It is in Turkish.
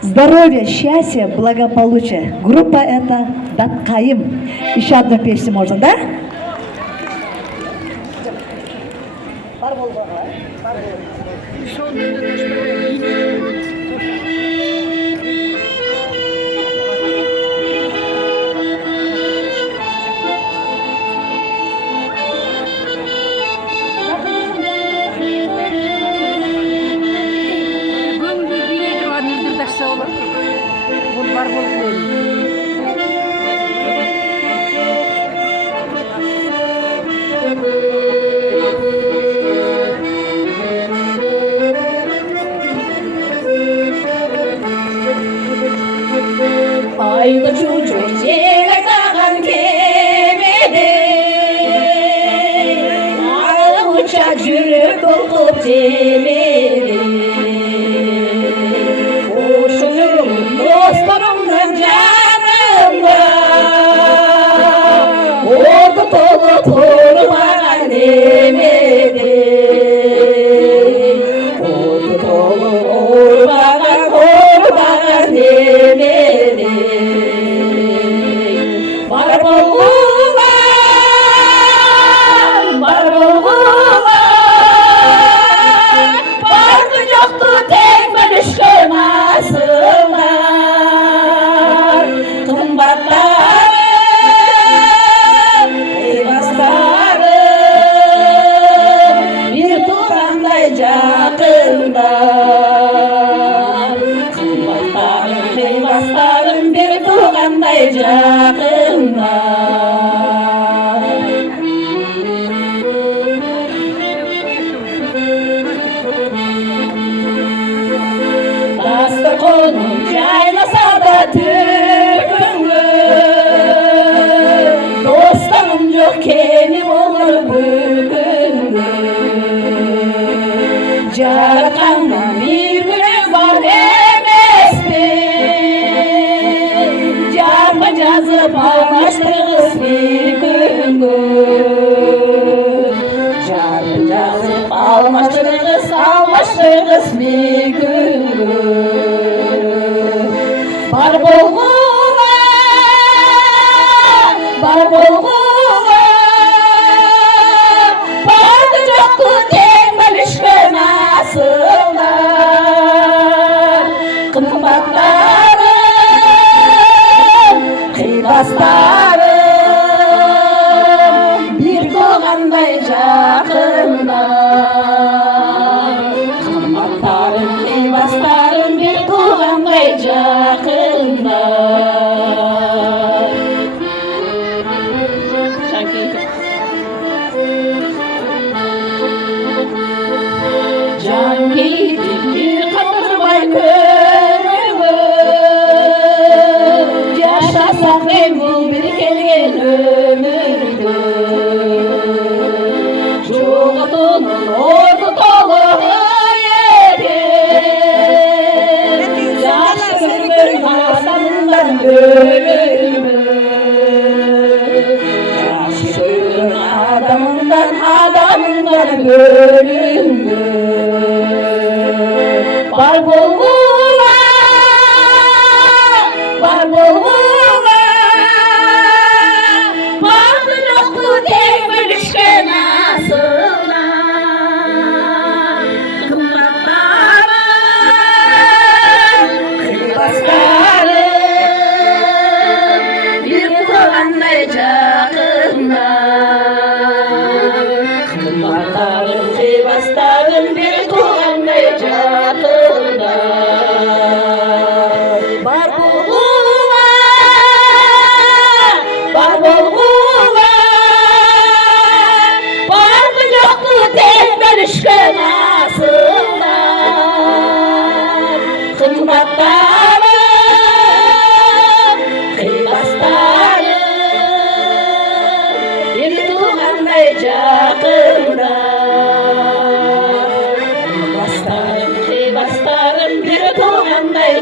Здоровье, счастье, благополучие. Группа это Датқайым. Еще одну песню можно, да? Ayda çocuk yelekten kemedi, ağlı uçak yürü korkup demedi. Hoşunum dostlarımdan canımda, ordu dolu toruma demedi. Ordu dolu ormana demedi. Bir tuğanday yakında. Dastı konum caynasa da türkümü, dostlarım yok kenim olur bugünkü. Carakan'dan bir günü var yazıp almıştınız bir gün. Canım yazıp almıştınız bir gün. Bar bulguna, bar bulguna, bardı çoktu denmemiş ve nasıllar kımbatlar. Bastarım bir doğanday yakında. Kımbatlarım ey bastarım bir doğanday yakında. Can giydim bir kadırmay kömürümü, yaşasak memnun bir kelgen ömürdü. Çoğutunun ordu dolu yedi, yaşlı ömür adamından ölümü. Yaşlı ömür adamından ölümü. Var bulguna, var bulguna, vardı yoktu devrilişke nasıllar kımbatlarım, kıybaslarım bir kullanmayacaklar. Kımbatlarım, kıybaslarım bir kullanmayacaklar. Bastarım bir tuğanday